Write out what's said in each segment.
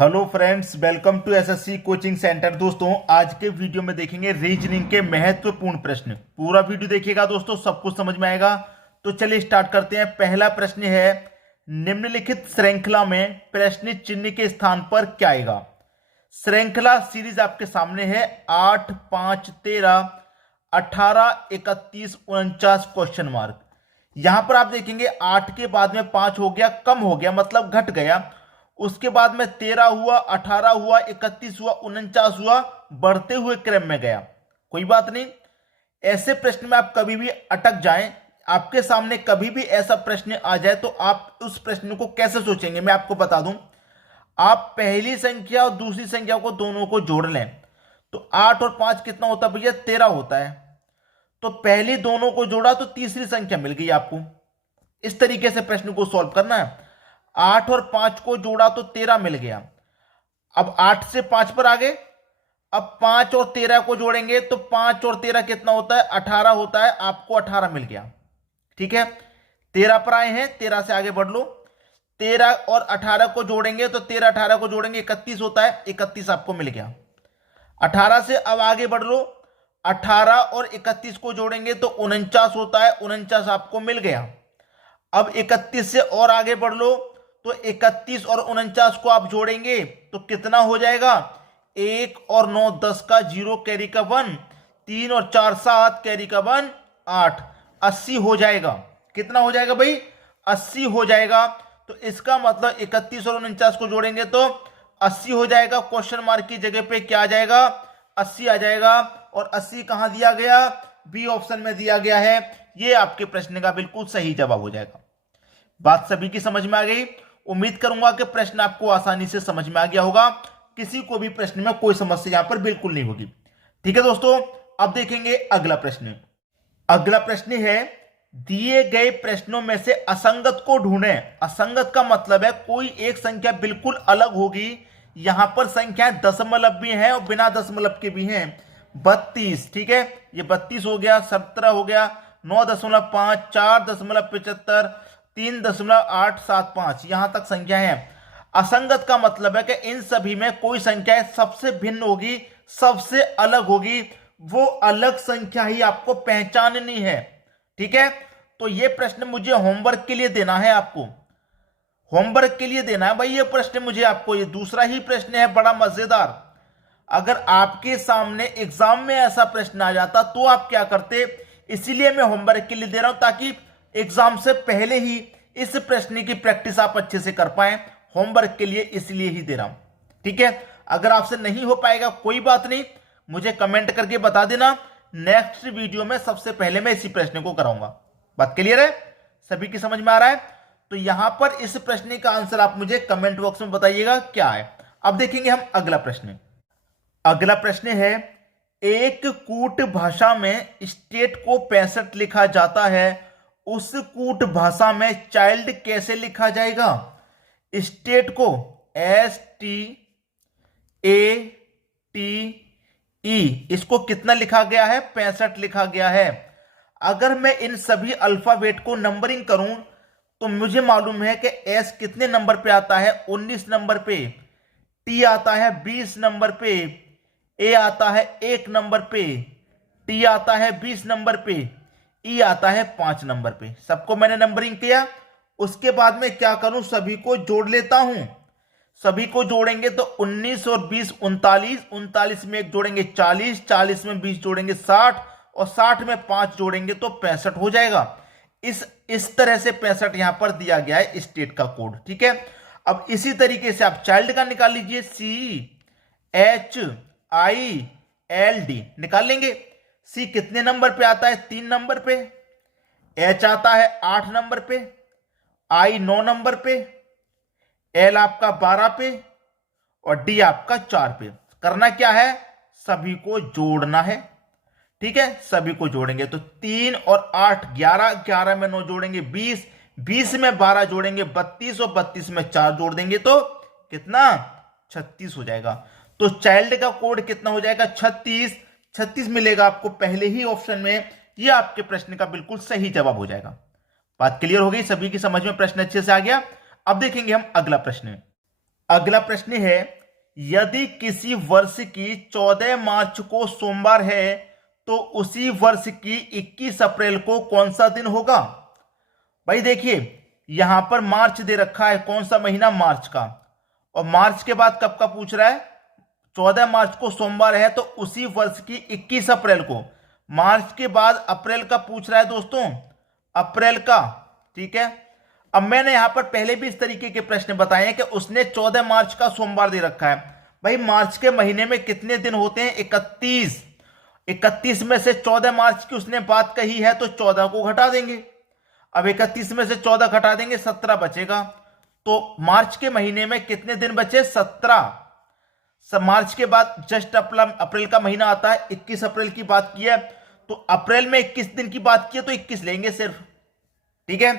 Hello friends, welcome to SSC coaching centre. दोस्तों, आज के वीडियो में देखेंगे रीजनिंग के महत्वपूर्ण प्रश्न। पूरा वीडियो देखिएगा दोस्तों, सब कुछ समझ में आएगा। तो चलिए स्टार्ट करते हैं। पहला प्रश्न है, निम्नलिखित श्रृंखला में प्रश्न चिन्ह के स्थान पर क्या आएगा। श्रृंखला सीरीज आपके सामने है 8, 5, 13, 18, 31, 49 क्वेश्चन मार्क। यहां पर आप देखेंगे 8 के बाद में 5 हो गया, कम हो गया मतलब घट गया। उसके बाद में 13 हुआ, 18 हुआ, 31 हुआ, 49 हुआ, बढ़ते हुए क्रम में गया। कोई बात नहीं, ऐसे प्रश्न में आप कभी भी अटक जाएं, आपके सामने कभी भी ऐसा प्रश्न आ जाए तो आप उस प्रश्न को कैसे सोचेंगे मैं आपको बता दूं। आप पहली संख्या और दूसरी संख्या को दोनों को जोड़ लें तो 8 और 5 कितना होता है भैया, 13 होता है। तो पहली दोनों को जोड़ा तो तीसरी संख्या मिल गई आपको। इस तरीके से प्रश्न को सॉल्व करना है। 8 और 5 को जोड़ा तो 13 मिल गया। अब 8 से 5 पर आ गए। अब 5 और 13 को जोड़ेंगे तो 5 और 13 कितना होता है, 18 होता है। आपको 18 मिल गया। ठीक है, 13 पर आए हैं, 13 से आगे बढ़ लो। 13 और 18 को जोड़ेंगे तो 13 18 को जोड़ेंगे 31 होता है, 31 आपको मिल गया। 18 से अब आगे बढ़ लो, 18 और 31 को जोड़ेंगे तो 49 होता है, 49 आपको मिल गया। अब 31 से और आगे बढ़ लो तो 31 और 49 को आप जोड़ेंगे तो कितना हो जाएगा, 1 और 9 10 का 0 कैरी का 1, 3 और 4 7 कैरी का 1 8, 80 हो जाएगा। कितना हो जाएगा भाई, 80 हो जाएगा। तो इसका मतलब 31 और 49 को जोड़ेंगे तो 80 हो जाएगा। क्वेश्चन मार्क की जगह पे क्या आ जाएगा, 80 आ जाएगा। और 80 कहां दिया गया, बी ऑप्शन में दिया गया है। ये आपके प्रश्न का बिल्कुल सही जवाब हो जाएगा। बात सभी की समझ में आ गई। उम्मीद करूंगा कि प्रश्न आपको आसानी से समझ में आ गया होगा। किसी को भी प्रश्न में कोई समस्या यहां पर बिल्कुल नहीं होगी। ठीक है दोस्तों, अब देखेंगे अगला प्रश्न। अगला प्रश्न है, दिए गए प्रश्नों में से असंगत को ढूंढें। असंगत का मतलब है कोई एक संख्या बिल्कुल अलग होगी। यहां पर संख्याएं दशमलव भी हैं और बिना दशमलव के भी हैं। 32, ठीक है, ये 32 हो गया, 17 हो गया, 9.5, 4.75, 3.875, यहां तक संख्या है। असंगत का मतलब है कि इन सभी में कोई संख्या सबसे भिन्न होगी, सबसे अलग होगी। वो अलग संख्या ही आपको पहचाननी है। ठीक है, तो ये प्रश्न मुझे होमवर्क के लिए देना है। आपको होमवर्क के लिए देना है भाई ये प्रश्न मुझे आपको। ये दूसरा ही प्रश्न है बड़ा मजेदार। अगर आपके सामने एग्जाम में ऐसा प्रश्न आ जाता तो आप क्या करते, इसीलिए मैं होमवर्क के लिए दे रहा हूं ताकि एग्जाम से पहले ही इस प्रश्न की प्रैक्टिस आप अच्छे से कर पाए। होमवर्क के लिए इसलिए ही दे रहा हूं। ठीक है, अगर आपसे नहीं हो पाएगा कोई बात नहीं, मुझे कमेंट करके बता देना। नेक्स्ट वीडियो में सबसे पहले मैं इसी प्रश्न को कराऊंगा। बात क्लियर है, सभी की समझ में आ रहा है। तो यहां पर इस प्रश्न का आंसर आप मुझे कमेंट बॉक्स में बताइएगा क्या है। अब देखेंगे हम अगला प्रश्न। अगला प्रश्न है, एक कूट भाषा में स्टेट को 65 लिखा जाता है, उस कूट भाषा में चाइल्ड कैसे लिखा जाएगा। स्टेट को STATE, इसको कितना लिखा गया है, 65 लिखा गया है। अगर मैं इन सभी अल्फाबेट को नंबरिंग करूं तो मुझे मालूम है कि S कितने नंबर पे आता है, 19 नंबर पे। T आता है 20 नंबर पे। A आता है 1 नंबर पे। T आता है 20 नंबर पे। E आता है 5 नंबर पे। सबको मैंने नंबरिंग किया। उसके बाद में क्या करूं, सभी को जोड़ लेता हूं। सभी को जोड़ेंगे तो 19 और 20 39, 39 में एक जोड़ेंगे 40, 40 में 20 जोड़ेंगे 60, और 60 में 5 जोड़ेंगे तो 65 हो जाएगा। इस तरह से 65 यहां पर दिया गया है स्टेट का कोड। ठीक है, अब इसी तरीके से आप चाइल्ड का निकाल लीजिए, CHILD निकाल लेंगे। C कितने नंबर पे आता है, 3 नंबर पे। H आता है 8 नंबर पे। I 9 नंबर पे। L आपका 12 पे और D आपका 4 पे। करना क्या है, सभी को जोड़ना है। ठीक है, सभी को जोड़ेंगे तो 3 और 8 11, 11 में 9 जोड़ेंगे 20, 20 में 12 जोड़ेंगे 32, और 32 में 4 जोड़ देंगे तो कितना, 36 हो जाएगा। तो चाइल्ड का कोड कितना हो जाएगा, 36। 36 मिलेगा आपको पहले ही ऑप्शन में। यह आपके प्रश्न का बिल्कुल सही जवाब हो जाएगा। बात क्लियर हो गई, सभी की समझ में प्रश्न अच्छे से आ गया। अब देखेंगे हम अगला प्रश्न। अगला प्रश्न है, यदि किसी वर्ष की 14 मार्च को सोमवार है तो उसी वर्ष की 21 अप्रैल को कौन सा दिन होगा? भाई देखिए, यहां पर मार्च दे रखा है, कौन सा महीना? मार्च का। और मार्च के बाद कब का पूछ रहा है? 14 मार्च को सोमवार है तो उसी वर्ष की 21 अप्रैल को। मार्च के बाद अप्रैल का पूछ रहा है दोस्तों, अप्रैल का। ठीक है, अब मैंने यहां पर पहले भी इस तरीके के प्रश्न बताए हैं कि उसने 14 मार्च का सोमवार दे रखा है। भाई मार्च के महीने में कितने दिन होते हैं? 31। 31 में से 14 मार्च की उसने बात कही है तो 14 को घटा देंगे। अब 31 में से 14 घटा देंगे, 17 बचेगा। तो मार्च के महीने में कितने दिन बचे? 17। मार्च के बाद जस्ट अप्रैल का महीना आता है, 21 अप्रैल की बात की है तो अप्रैल में 21 दिन की बात की है तो 21 लेंगे सिर्फ। ठीक है,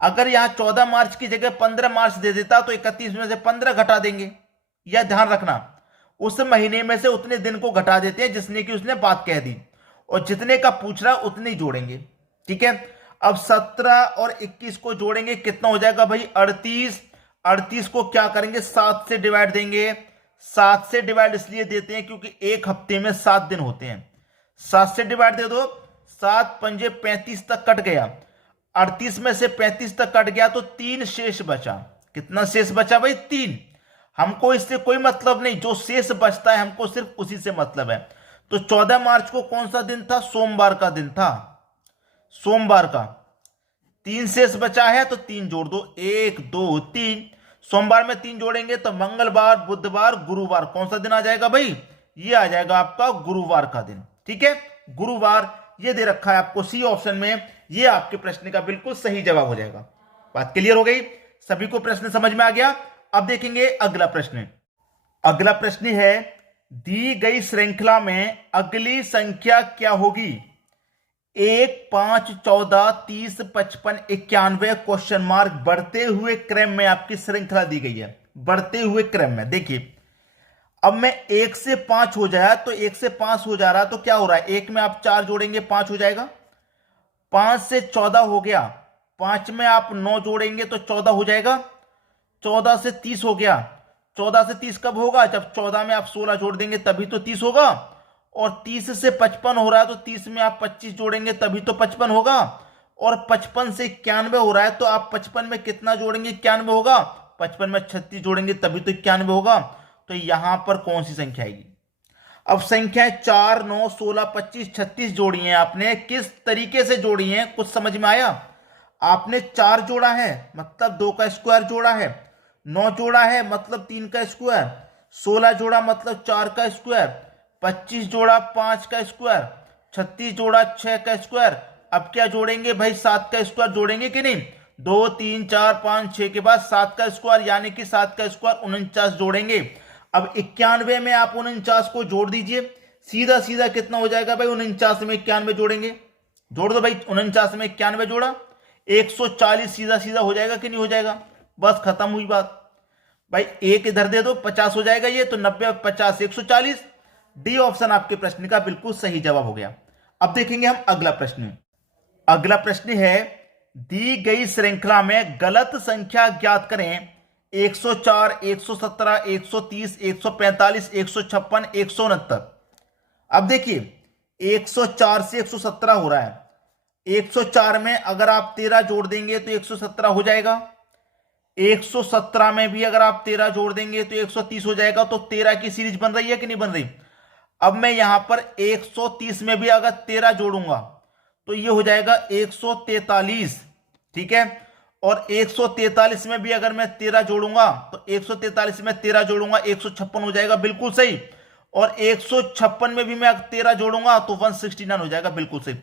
अगर यहां 14 मार्च की जगह 15 मार्च दे देता तो 31 में से 15 घटा देंगे। यह ध्यान रखना, उस महीने में से उतने दिन को घटा देते हैं जिसने की उसने बात कह दी, और जितने का पूछ रहा उतने ही जोड़ेंगे। ठीक है, अब 17 और 21 को जोड़ेंगे, कितना हो जाएगा भाई? 38। 38 को क्या करेंगे? 7 से डिवाइड देंगे। 7 से डिवाइड इसलिए देते हैं क्योंकि एक हफ्ते में 7 दिन होते हैं। 7 से डिवाइड दे दो, 7 पंजे 35 तक कट गया। 38 में से 35 तक कट गया तो 3 शेष बचा। कितना शेष बचा भाई? 3। हमको इससे कोई मतलब नहीं, जो शेष बचता है हमको सिर्फ उसी से मतलब है। तो 14 मार्च को कौन सा दिन था? सोमवार का दिन था, सोमवार का। 3 शेष बचा है तो 3 जोड़ दो, 1 2 3। सोमवार में 3 जोड़ेंगे तो मंगलवार, बुधवार, गुरुवार, कौन सा दिन आ जाएगा भाई? ये आ जाएगा आपका गुरुवार का दिन। ठीक है, गुरुवार ये दे रखा है आपको सी ऑप्शन में, ये आपके प्रश्न का बिल्कुल सही जवाब हो जाएगा। बात क्लियर हो गई? सभी को प्रश्न समझ में आ गया? अब देखेंगे अगला प्रश्न। अगला प्रश्न है, दी गई श्रृंखला में अगली संख्या क्या होगी? 1 5 14 30 55 91 क्वेश्चन मार्क। बढ़ते हुए क्रम में आपकी श्रृंखला दी गई है, बढ़ते हुए क्रम में। देखिए, अब मैं 1 से 5 हो जाए तो 1 से 5 हो जा रहा तो क्या हो रहा है? 1 में आप 4 जोड़ेंगे 5 हो जाएगा। 5 से 14 हो गया, 5 में आप 9 जोड़ेंगे तो 14 हो जाएगा। 14 से 30 हो गया। 14 से 30 कब होगा? जब 14 में आप 16 जोड़ देंगे तभी तो 30 होगा। और 30 से 55 हो रहा है तो 30 में आप 25 जोड़ेंगे तभी तो 55 होगा। और 55 से 91 हो रहा है तो आप 55 में कितना जोड़ेंगे? 91 होगा। 55 में 36 जोड़ेंगे तभी तो 91 होगा। तो यहां पर कौन सी संख्या आएगी? अब संख्याएं 4 9 16 25 36 जोड़ी हैं आपने, किस तरीके से जोड़ी हैं कुछ समझ में आया? आपने 4 जोड़ा है मतलब 2 का स्क्वायर जोड़ा है, 9 जोड़ा है मतलब 3 का स्क्वायर, 16 जोड़ा मतलब 4 का स्क्वायर, 25 जोड़ा 5 का स्क्वायर, 36 जोड़ा 6 का स्क्वायर। अब क्या जोड़ेंगे भाई? 7 का स्क्वायर जोड़ेंगे कि नहीं? 2 3 4 5 6 के बाद 7 का स्क्वायर, यानी कि 7 का स्क्वायर 49 जोड़ेंगे। अब 91 में आप 49 को जोड़ दीजिए, सीधा सीधा कितना हो जाएगा भाई? 49 में 91 जोड़ेंगे, जोड़ दो भाई। 49 में 91 जोड़ा, 140 सीधा सीधा हो जाएगा कि नहीं हो जाएगा? बस खत्म हुई बात भाई। एक इधर दे दो, 50 हो जाएगा ये तो। 90 50 140। डी ऑप्शन आपके प्रश्न का बिल्कुल सही जवाब हो गया। अब देखेंगे हम अगला प्रश्न। अगला प्रश्न है, दी गई श्रृंखला में गलत संख्या ज्ञात करें। 104 117 130 145 156 169। अब देखिए 104 से 117 हो रहा है। 104 में अगर आप 13 जोड़ देंगे तो 117 हो जाएगा। 117 में भी अगर आप 13 जोड़ देंगे तो 130 हो जाएगा। तो 13 की सीरीज बन रही है कि नहीं बन रही? अब मैं यहां पर 130 में भी अगर 13 जोड़ूंगा तो ये हो जाएगा 143। ठीक है, और 143 में भी अगर मैं 13 जोड़ूंगा तो 143 में 13 जोड़ूंगा 156 हो जाएगा, बिल्कुल सही। और 156 में भी मैं 13 जोड़ूंगा तो 169 हो जाएगा, बिल्कुल सही।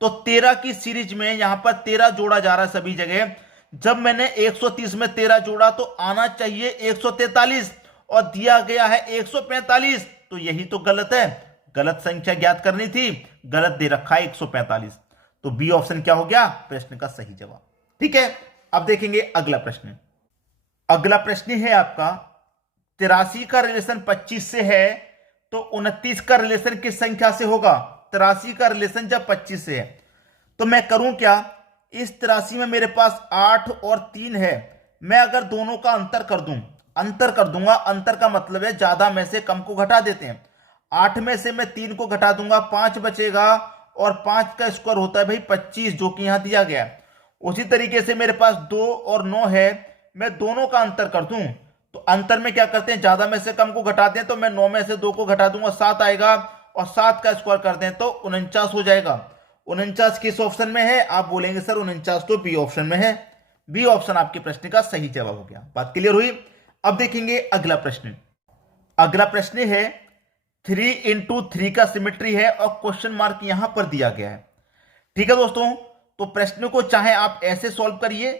तो 13 की सीरीज में यहां पर 13 जोड़ा जा रहा है सभी जगह। जब मैंने 130 में 13 जोड़ा तो आना चाहिए 143 और दिया गया है 145। तो यही तो गलत है, गलत संख्या ज्ञात करनी थी, गलत दे रखा है 145। तो बी ऑप्शन क्या हो गया? प्रश्न का सही जवाब। ठीक है, अब देखेंगे अगला प्रश्न। अगला प्रश्न है आपका, 83 का रिलेशन 25 से है तो 29 का रिलेशन किस संख्या से होगा? 83 का रिलेशन जब 25 से है तो मैं करूं क्या? इस 83 में मेरे पास 8 और 3 है। मैं अगर दोनों का अंतर कर दूं अंतर कर दूंगा। अंतर का मतलब है ज्यादा में से कम को घटा देते हैं। 8 में से मैं 3 को घटा दूंगा, 5 बचेगा, और 5 का स्क्वायर होता है भाई 25, जो कि यहां दिया गया है। उसी तरीके से मेरे पास 2 और 9 है, मैं दोनों का अंतर कर दूं तो अंतर में क्या करते हैं, ज्यादा में से कम को घटाते हैं। तो मैं 9 में से 2 को घटा दूंगा, 7 आएगा, और 7 का स्क्वायर कर दें तो 49 हो जाएगा। 49 किस ऑप्शन में है? आप बोलेंगे सर 49 तो बी ऑप्शन में है। बी ऑप्शन आपके प्रश्न का सही जवाब हो गया। बात क्लियर हुई? अब देखेंगे अगला प्रश्न। अगला प्रश्न है 3 × 3 का सिमेट्री है और क्वेश्चन मार्क यहां पर दिया गया है। ठीक है दोस्तों, तो प्रश्न को चाहे आप ऐसे सॉल्व करिए,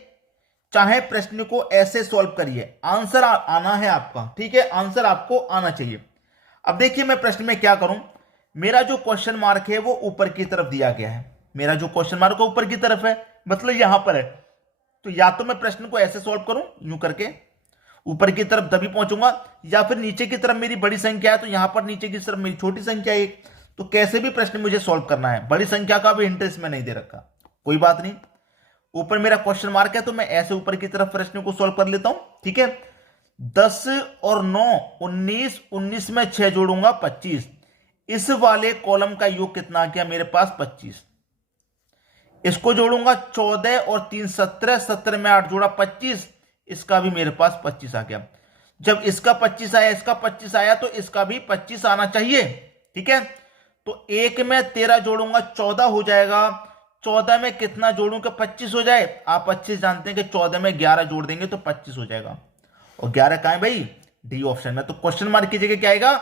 चाहे प्रश्न को ऐसे सॉल्व करिए, आंसर आना है आपका। ठीक है, आंसर आपको आना चाहिए। अब देखिए मैं प्रश्न में क्या करूं, मेरा जो क्वेश्चन मार्क है वो ऊपर की तरफ दिया गया है। मेरा जो क्वेश्चन मार्क ऊपर की तरफ है, मतलब यहां पर है। तो या तो मैं प्रश्न को ऐसे सॉल्व करूं, यूं करके ऊपर की तरफ तभी पहुंचूंगा, या फिर नीचे की तरफ मेरी बड़ी संख्या है तो यहां पर नीचे की तरफ मेरी छोटी संख्या है। तो कैसे भी प्रश्न मुझे सॉल्व करना है, बड़ी संख्या का भी इंटरेस्ट में नहीं दे रखा, कोई बात नहीं। ऊपर मेरा क्वेश्चन मार्क है तो मैं ऐसे ऊपर की तरफ प्रश्न को सॉल्व कर लेता हूं। ठीक है, 10 और 9 19, 19 में 6 जोड़ूंगा 25। इस वाले कॉलम का योग कितना आ गया मेरे पास? 25। इसको जोड़ूंगा 14 और 3 17, 17 में 8 जोड़ा 25, इसका भी मेरे पास 25 आ गया। जब इसका 25 आया, इसका 25 आया, तो इसका भी 25 आना चाहिए। ठीक है, तो 1 में 13 जोड़ूंगा 14 हो जाएगा। 14 में कितना जोड़ूं कि 25 हो जाए? आप अच्छे से जानते हैं कि 14 में 11 जोड़ देंगे तो 25 हो जाएगा। और 11 कहां है भाई? डी ऑप्शन में। तो क्वेश्चन मार्क की जगह क्या आएगा?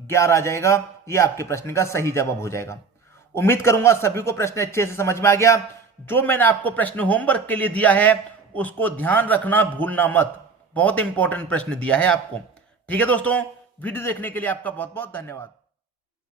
11 आ जाएगा। ये आपके प्रश्न का सही जवाब हो जाएगा। उम्मीद करूंगा सभी को प्रश्न अच्छे से समझ में आ गया। जो मैंने आपको प्रश्न होमवर्क के लिए दिया है उसको ध्यान रखना, भूलना मत। बहुत इंपॉर्टेंट प्रश्न दिया है आपको। ठीक है दोस्तों, वीडियो देखने के लिए आपका बहुत बहुत धन्यवाद।